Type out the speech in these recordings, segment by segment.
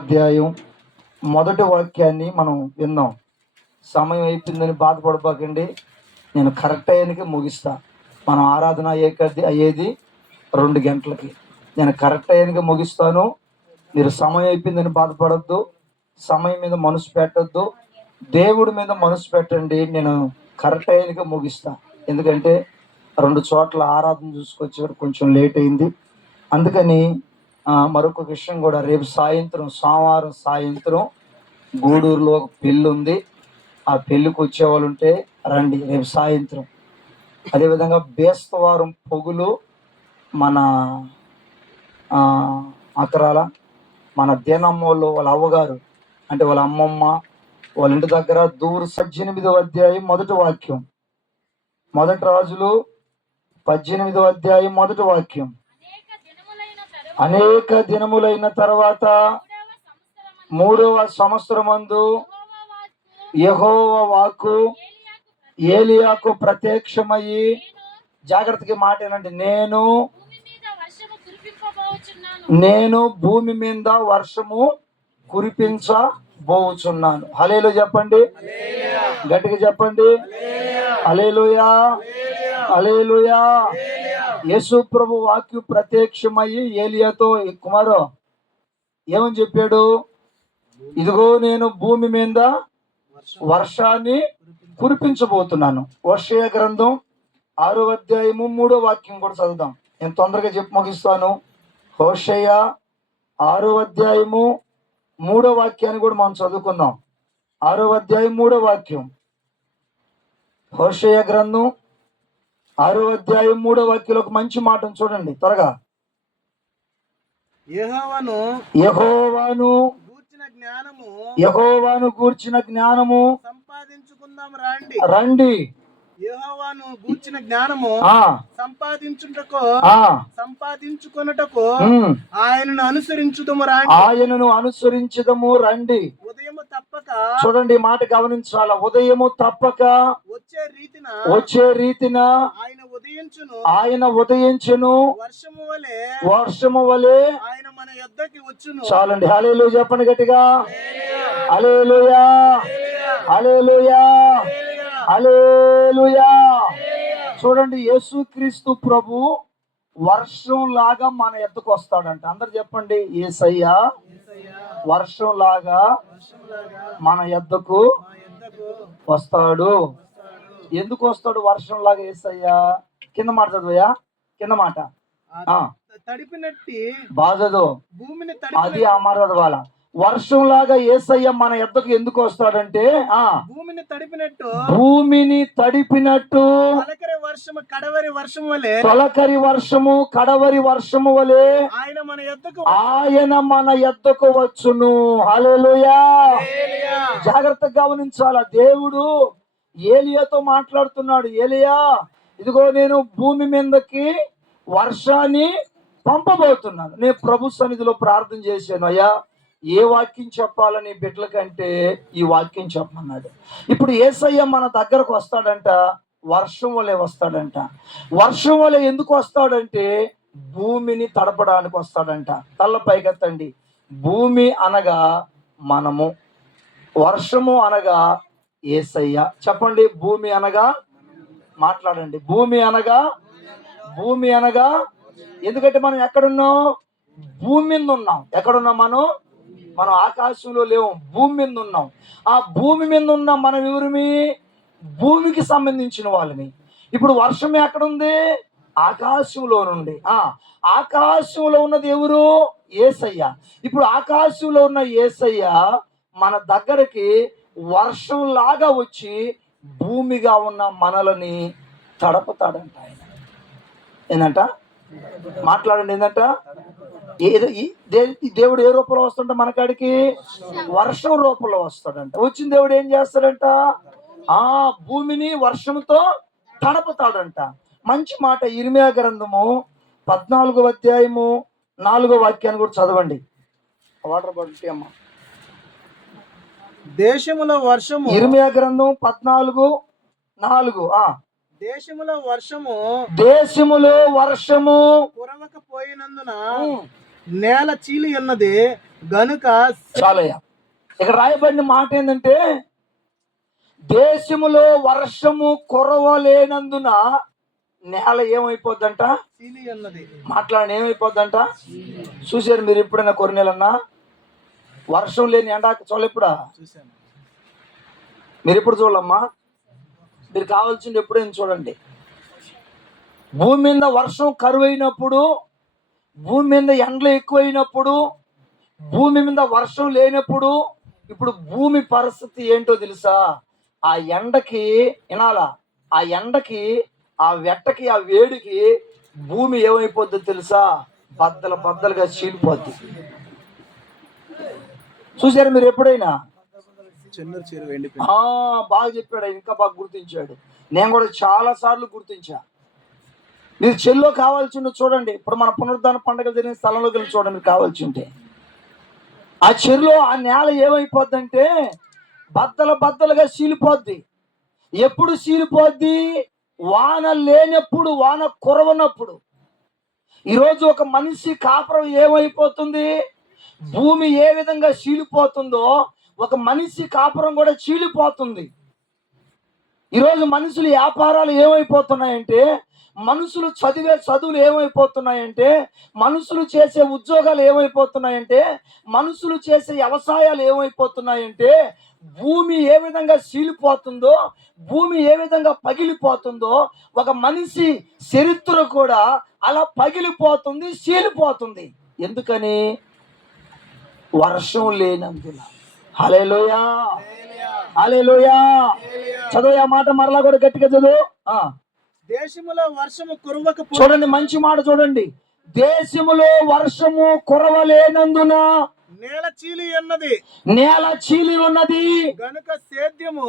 అధ్యాయం మొదటి వాక్యాన్ని మనం విన్నాం. సమయం అయిపోయిందని బాధపడబాకండి. నేను కరెక్ట్ అయ్యానికి ముగిస్తా. మనం ఆరాధన అయ్యే అయ్యేది రెండు గంటలకి. నేను కరెక్ట్ అయ్యానికి ముగిస్తాను. మీరు సమయం అయిపోయిందని బాధపడద్దు. సమయం మీద మనసు పెట్టద్దు. దేవుడి మీద మనసు పెట్టండి. నేను కరెక్ట్ అయ్యానికి ముగిస్తా. ఎందుకంటే రెండు చోట్ల ఆరాధన చూసుకొచ్చేవాడు కొంచెం లేట్ అయింది. అందుకని మరొక విషయం కూడా రేపు సాయంత్రం సోమవారం సాయంత్రం గూడూరులో ఒక పెళ్ళి ఉంది. ఆ పెళ్ళికి వచ్చేవాళ్ళు ఉంటే రండి రేపు సాయంత్రం. అదేవిధంగా బేస్తవారం పొగులు మన అక్రాల అకరాల మన దేనమ్మోళ్ళు వాళ్ళ అవ్వగారు అంటే వాళ్ళ అమ్మమ్మ వాళ్ళ ఇంటి దగ్గర దూరు పద్దెనిమిదవ అధ్యాయం మొదటి వాక్యం. మొదటి రాజులు పద్దెనిమిదవ అధ్యాయం మొదటి వాక్యం. అనేక దినములైన తరువాత మూడవ సంవత్సరమందు యెహోవా వాక్కు ఏలియాకు ప్రత్యక్షమయ్యి జాగ్రత్తగా మాట ఏనండి నేను నేను భూమి మీద వర్షము కురిపించబోచున్నాను. హలేలు చెప్పండి. గట్టిగా చెప్పండి. హలేలుయా హలేలుయా యేసు ప్రభు వాక్యు ప్రత్యక్షమయ్యి ఏలియాతో "ఈ కుమారు ఏమని చెప్పాడు? ఇదిగో నేను భూమి మీద వర్షాన్ని కురిపించబోతున్నాను. వర్షయ గ్రంథం ఆరో అధ్యాయము మూడో వాక్యం కూడా చదువుదాం. నేను తొందరగా చెప్పి ముగిస్తాను. హోషయ్య ఆరో అధ్యాయము మూడో వాక్యాన్ని కూడా మనం చదువుకుందాం. ఆరో అధ్యాయం మూడో వాక్యం. హోషయ్య గ్రంథం ఆరో అధ్యాయం మూడో వాక్యంలో ఒక మంచి మాటను చూడండి త్వరగా. యెహోవాను యహోవాను గూర్చిన జ్ఞానము యహోవాను గూర్చిన జ్ఞానము సంపాదించుకుందాం రాండి. రండి. యెహోవాను గూర్చిన జ్ఞానము సంపాదించుటకు సంపాదించుకొనుటకు ఉమ్. ఆయనను అనుసరించుదము రాండి. ఆయనను అనుసరించదము రండి. ఉదయము తప్పక చూడండి మాట గమనించాల? ఉదయము తప్పక వచ్చే రీతిన వచ్చే రీతిన ఆయన ఉదయించును. ఆయన ఉదయించును. వర్షము వలె వర్షము వలె ఆయన మన యొద్దకి వచ్చును. చాలండి. హలేలు చెప్పండి గట్టిగా. హలేలుయా హలేలుయా హలేలుయా చూడండి యేసుక్రీస్తు ప్రభు వర్షం లాగా మన ఎద్దుకు వస్తాడంట. అందరు చెప్పండి ఏసయ్య. వర్షం లాగా మన ఎద్దుకు వస్తాడు. ఎందుకు వస్తాడు వర్షం లాగా ఏసయ్యా? కింద మాట చదువయ్యా? కింద మాట. తడిపినట్టి భూమిని అది ఆ మాట చదవాల? వర్షం లాగా ఏసయ్య మన ఎద్దకు ఎందుకు వస్తాడంటే ఆ. భూమిని తడిపినట్టు భూమిని తడిపినట్టు పలకరి వర్షము కడవరి వర్షం వలె తొలకరి వర్షము కడవరి వర్షము వలె ఆయన మన యొద్దకు ఆయన మన ఎద్దకు వచ్చును. హల్లెలూయా. జాగ్రత్తగా గమనించాల దేవుడు? ఏలియాతో మాట్లాడుతున్నాడు ఏలియా ఇదిగో నేను భూమి మీదకి వర్షాన్ని పంపబోతున్నాను. నేను ప్రభు సన్నిధిలో ప్రార్థన చేశాను అయ్యా ఏ వాక్యం చెప్పాలని బిడ్డలకంటే ఈ వాక్యం చెప్పమన్నాడు. ఇప్పుడు ఏసయ్య మన దగ్గరకు వస్తాడంట వర్షం వలె వస్తాడంట. వర్షం వలె ఎందుకు వస్తాడంటే భూమిని తడపడానికి వస్తాడంట. తల్ల పైకెత్తండి. భూమి అనగా మనము వర్షము అనగా ఏసయ్య. చెప్పండి భూమి అనగా? మాట్లాడండి. భూమి అనగా? భూమి అనగా? ఎందుకంటే మనం ఎక్కడున్నాం? భూమి మీద ఉన్నాం. ఎక్కడున్నాం మనం? మనం ఆకాశంలో లేవు. భూమి మీద ఉన్నాం. ఆ భూమి మీద ఉన్న మనం ఎవరిమి? భూమికి సంబంధించిన వాళ్ళని ఇప్పుడు వర్షం ఎక్కడుంది? ఆకాశంలో నుండి. ఆ ఆకాశంలో ఉన్నది ఎవరు? ఏసయ్య. ఇప్పుడు ఆకాశంలో ఉన్న ఏసయ్య మన దగ్గరికి వర్షం లాగా వచ్చి భూమిగా ఉన్న మనలని తడపుతాడంట ఆయన. ఏంటంట మాట్లాడండి ఏంటంట ఏదో దేవుడు ఏ రూపంలో వస్తుంట మన కాడికి? వర్షం రూపంలో వస్తాడంట. వచ్చిన దేవుడు ఏం చేస్తాడంట? ఆ భూమిని వర్షంతో తడపుతాడంట. మంచి మాట. ఇరిమియా గ్రంథము పద్నాలుగో అధ్యాయము నాలుగో వాక్యాన్ని కూడా చదవండి. వాటర్ బాటిల్ అమ్మా. దేశములో వర్షము ఇరిమియా గ్రంథం పద్నాలుగు నాలుగు ఆ. దేశములో వర్షము దేశములో వర్షము కురవకపోయినందున నేల చీలి ఉన్నది. గనుక చాలయ్యా. ఇక్కడ రాయబడిన మాట ఏంటంటే దేశములో వర్షము కురవలేనందున నేల ఏమైపోద్దంట? చీలి ఉన్నది. మాట్లాడిన ఏమైపోద్దంట? చూసారు మీరు ఎప్పుడైనా కొన్ని నెలన్నా వర్షం లేని ఎండాక చూడలేప్పుడా మీరు ఎప్పుడు చూడమ్మా మీరు కావాల్సింది ఎప్పుడైనా చూడండి. భూమి మీద వర్షం కరువైనప్పుడు భూమి మీద ఎండలు ఎక్కువైనప్పుడు భూమి మీద వర్షం లేనప్పుడు ఇప్పుడు భూమి పరిస్థితి ఏంటో తెలుసా? ఆ ఎండకి వినాలా? ఆ ఎండకి ఆ వెట్టకి ఆ వేడికి భూమి ఏమైపోద్దో తెలుసా? బద్దల బద్దలుగా చీలిపోద్ది. చూసారు మీరు ఎప్పుడైనా? బాగా చెప్పాడు ఇంకా బాగా గుర్తించాడు. నేను కూడా చాలా సార్లు గుర్తించా. మీరు చెల్లో కావాల్సి ఉంటే చూడండి. ఇప్పుడు మన పునరుద్ధాన పండుగ జరిగిన స్థలంలోకి వెళ్ళి చూడండి మీకు కావాల్సి ఉంటే. ఆ చెరులో ఆ నేల ఏమైపోద్దంటే బద్దల బద్దలుగా చీలిపోద్ది. ఎప్పుడు చీలిపోద్ది? వాన లేనప్పుడు వాన కురవనప్పుడు. ఈరోజు ఒక మనిషి కాపురం ఏమైపోతుంది? Hmm. భూమి ఏ విధంగా చీలిపోతుందో ఒక మనిషి కాపురం కూడా చీలిపోతుంది. ఈరోజు మనుషులు వ్యాపారాలు ఏమైపోతున్నాయంటే మనుషులు చదివే చదువులు ఏమైపోతున్నాయంటే మనుషులు చేసే ఉద్యోగాలు ఏమైపోతున్నాయంటే మనుషులు చేసే వ్యవసాయాలు ఏమైపోతున్నాయంటే భూమి ఏ విధంగా చీలిపోతుందో భూమి ఏ విధంగా పగిలిపోతుందో ఒక మనిషి చరిత్ర కూడా అలా పగిలిపోతుంది చీలిపోతుంది. ఎందుకని? వర్షం లేనందున. హలేలోయా హలేలోయా చదువు ఆ మాట మరలా కూడా గట్టిగా చదువు. ఆ, దేశములో వర్షము కురవకపో చూడండి మంచి మాట చూడండి. దేశములో వర్షము కురవలేనందున నేల చీలి ఉన్నది. నేల చీలి ఉన్నది. గనుక సేద్యము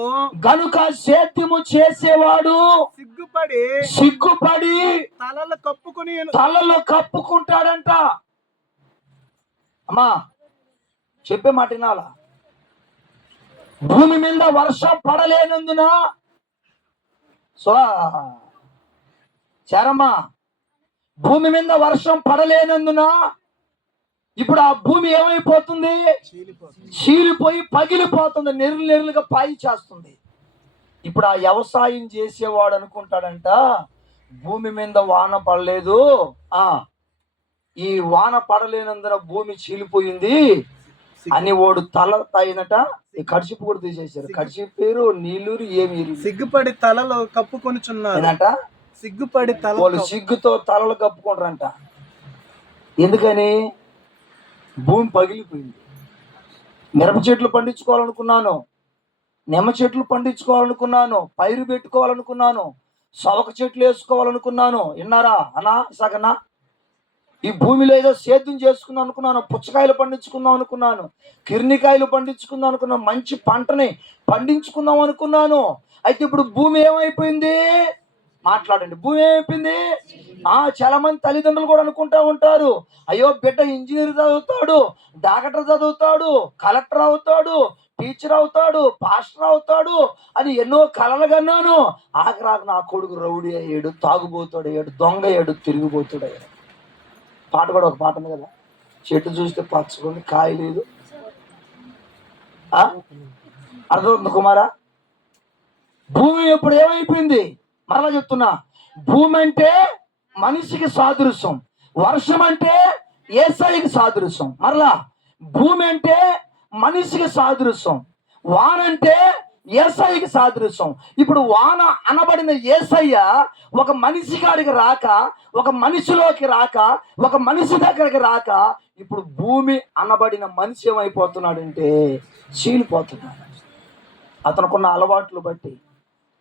గనుక సేద్యము చేసేవాడు సిగ్గుపడి సిగ్గుపడి తలలు కప్పుకుని తలలో కప్పుకుంటాడంట. అమ్మా చెప్పే మాట వినాలా? భూమి మీద వర్షం పడలేనందున సో చారమ్మా భూమి మీద వర్షం పడలేనందున ఇప్పుడు ఆ భూమి ఏమైపోతుంది? చీలిపోయి పగిలిపోతుంది నెరులు నెరులుగా పాయి చేస్తుంది. ఇప్పుడు ఆ వ్యవసాయం చేసేవాడు అనుకుంటాడంట భూమి మీద వాన పడలేదు. ఆ ఈ వాన పడలేనందున భూమి చీలిపోయింది. అని వాడు తల తాయినట ఈ కడిచిపు కూడా తీసేశారు. కడిచిపు పేరు నీళ్ళూరు ఏమి సిగ్గుపడి తలలో కప్పుకొనిచున్నారు. ఏంటంట? సిగ్గుపడి తల వాళ్ళు సిగ్గుతో తలలు కప్పుకుంటారంట. ఎందుకని? భూమి పగిలిపోయింది. మిరప చెట్లు పండించుకోవాలనుకున్నాను. నిమ్మ చెట్లు పండించుకోవాలనుకున్నాను. పైరు పెట్టుకోవాలనుకున్నాను. సవక చెట్లు వేసుకోవాలనుకున్నాను. విన్నారా? అన్నా సగనా? ఈ భూమిలో ఏదో సేద్యం చేసుకుందాం అనుకున్నాను పుచ్చకాయలు పండించుకుందాం అనుకున్నాను కిర్నికాయలు పండించుకుందాం అనుకున్నాను మంచి పంటని పండించుకుందాం అనుకున్నాను. అయితే ఇప్పుడు భూమి ఏమైపోయింది? మాట్లాడండి భూమి ఏమైపోయింది? ఆ చాలా మంది తల్లిదండ్రులు కూడా అనుకుంటా ఉంటారు. అయ్యో బిడ్డ ఇంజనీర్ చదువుతాడు డాక్టర్ చదువుతాడు కలెక్టర్ అవుతాడు టీచర్ అవుతాడు పాస్టర్ అవుతాడు అని ఎన్నో కలలు కన్నాను. ఆఖరాకు నా కొడుకు రౌడీ అయ్యాడు తాగుబోతాడు అయ్యాడు దొంగ అయ్యాడు తిరిగిపోతాడు అయ్యాడు. పాట కూడా ఒక పాట ఉంది కదా. చెట్టు చూస్తే పచ్చుకుంది కాయ లేదు. అర్థమవుతుంది కుమారా? భూమి ఇప్పుడు ఏమైపోయింది? మరలా చెప్తున్నా. భూమి అంటే మనిషికి సాదృశ్యం. వర్షం అంటే ఏసాయికి సాదృశ్యం. మరలా భూమి అంటే మనిషికి సాదృశ్యం. వాన ఏసయ్యకి సాదృశ్యం. ఇప్పుడు వాన అనబడిన ఏసయ్య ఒక మనిషి గారికి రాక ఒక మనిషిలోకి రాక ఒక మనిషి దగ్గరికి రాక ఇప్పుడు భూమి అనబడిన మనిషి ఏమైపోతున్నాడంటే చీలిపోతున్నాడు. అతనుకున్న అలవాట్లు బట్టి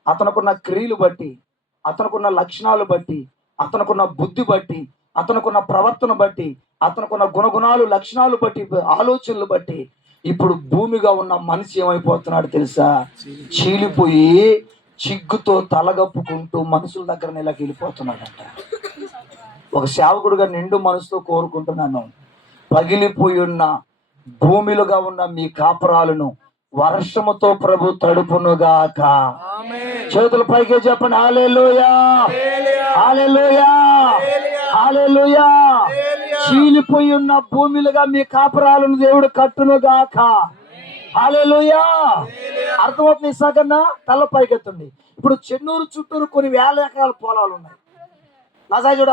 అతనుకున్న క్రియలు బట్టి అతనుకున్న లక్షణాలు బట్టి అతనుకున్న బుద్ధి బట్టి అతనుకున్న ప్రవర్తన బట్టి అతనుకున్న గుణగుణాలు లక్షణాలు బట్టి ఆలోచనలు బట్టి ఇప్పుడు భూమిగా ఉన్న మనిషి ఏమైపోతున్నాడు తెలుసా? చీలిపోయి చిగ్గుతో తలగప్పుకుంటూ మనుషుల దగ్గర నెలకి వెళ్ళిపోతున్నాడంట. ఒక సేవకుడుగా నిండు మనసుతో కోరుకుంటున్నాను. పగిలిపోయి ఉన్న భూమిలుగా ఉన్న మీ కాపురాలను వర్షముతో ప్రభు తడుపునుగాక. చేతుల పైకి చెప్పండి. హాలేలుయా హాలేలుయా హాలేలుయా చీలిపోయి ఉన్న భూమిలుగా మీ కాపురాలను దేవుడు కట్టును గాక హాలేలుయా అర్థమవుతుంది ఇసాకన్నా తల పైకెత్తండి. ఇప్పుడు చెన్నూరు చుట్టూరు కొన్ని వేల ఎకరాల పొలాలు ఉన్నాయి. నా చూడాలి.